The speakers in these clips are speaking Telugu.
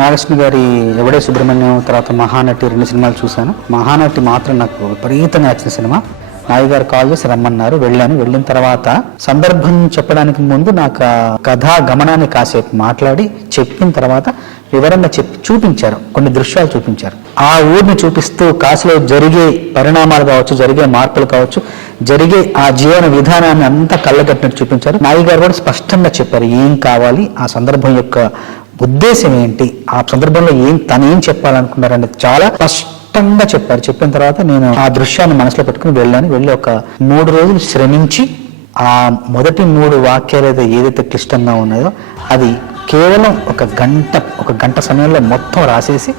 నాగలక్ష్మి గారి ఎవడే సుబ్రహ్మణ్యం తర్వాత మహానటి 2 సినిమాలు చూశాను. మహానటి మాత్రం నాకు విపరీతంగా నచ్చిన సినిమా. నాయి గారు కాల్ చేసి రమ్మన్నారు, వెళ్ళాను. వెళ్ళిన తర్వాత సందర్భం చెప్పడానికి ముందు నాకు కథా గమనాన్ని కాసేపు మాట్లాడి చెప్పిన తర్వాత వివరంగా చూపించారు, కొన్ని దృశ్యాలు చూపించారు. ఆ ఊరిని చూపిస్తూ కాశీలో జరిగే పరిణామాలు కావచ్చు, జరిగే మార్పులు కావచ్చు, జరిగే ఆ జీవన విధానాన్ని అంతా కళ్ళగట్టినట్టు చూపించారు. నాయి గారు కూడా స్పష్టంగా చెప్పారు ఏం కావాలి, ఆ సందర్భం యొక్క ఉద్దేశం ఏంటి, ఆ సందర్భంలో తను ఏం చెప్పాలనుకున్నారనేది చాలా స్పష్టంగా చెప్పారు. చెప్పిన తర్వాత నేను ఆ దృశ్యాన్ని మనసులో పెట్టుకుని వెళ్ళాను. వెళ్ళి ఒక 3 రోజులు శ్రమించి ఆ మొదటి 3 వాక్యాలు ఏదైతే క్లిష్టంగా ఉన్నాయో అది కేవలం ఒక గంట సమయంలో మొత్తం రాసేసి,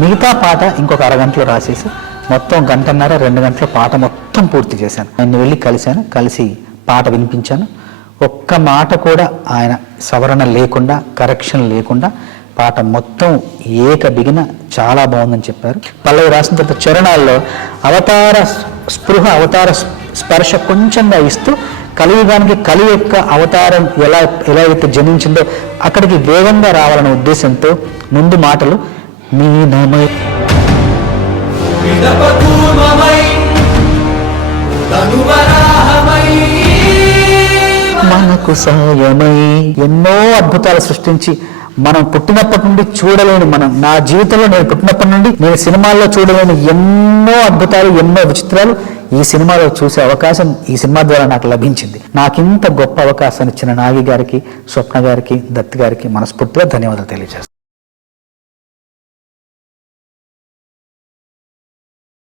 మిగతా పాట ఇంకొక అరగంటలో రాసేసి మొత్తం 1.5-2 గంటల పాట మొత్తం పూర్తి చేశాను. ఆయన వెళ్ళి కలిసి పాట వినిపించాను. ఒక్క మాట కూడా ఆయన సవరణ లేకుండా, కరెక్షన్ లేకుండా పాట మొత్తం బిగిన చాలా బాగుందని చెప్పారు. పల్లవి రాసిన తర్వాత చరణాల్లో అవతార స్పృహ, అవతార స్పర్శ కొంచెంగా ఇస్తూ కలియుగానికి కలి యొక్క అవతారం ఎలా అయితే జనించిందో అక్కడికి వేగంగా రావాలనే ఉద్దేశంతో ముందు మాటలు మీనమై మనకు సాయమై ఎన్నో అద్భుతాలు సృష్టించి మనం పుట్టినప్పటి నుండి చూడలేని, నా జీవితంలో నేను పుట్టినప్పటి నుండి నేను సినిమాల్లో చూడలేని ఎన్నో అద్భుతాలు, ఎన్నో విచిత్రాలు ఈ సినిమాలో చూసే అవకాశం ఈ సినిమా ద్వారా నాకు లభించింది. నాకింత గొప్ప అవకాశాన్ని ఇచ్చిన నాగి గారికి, స్వప్న గారికి, దత్ గారికి మనస్ఫూర్తిగా ధన్యవాదాలు తెలియజేస్తాను.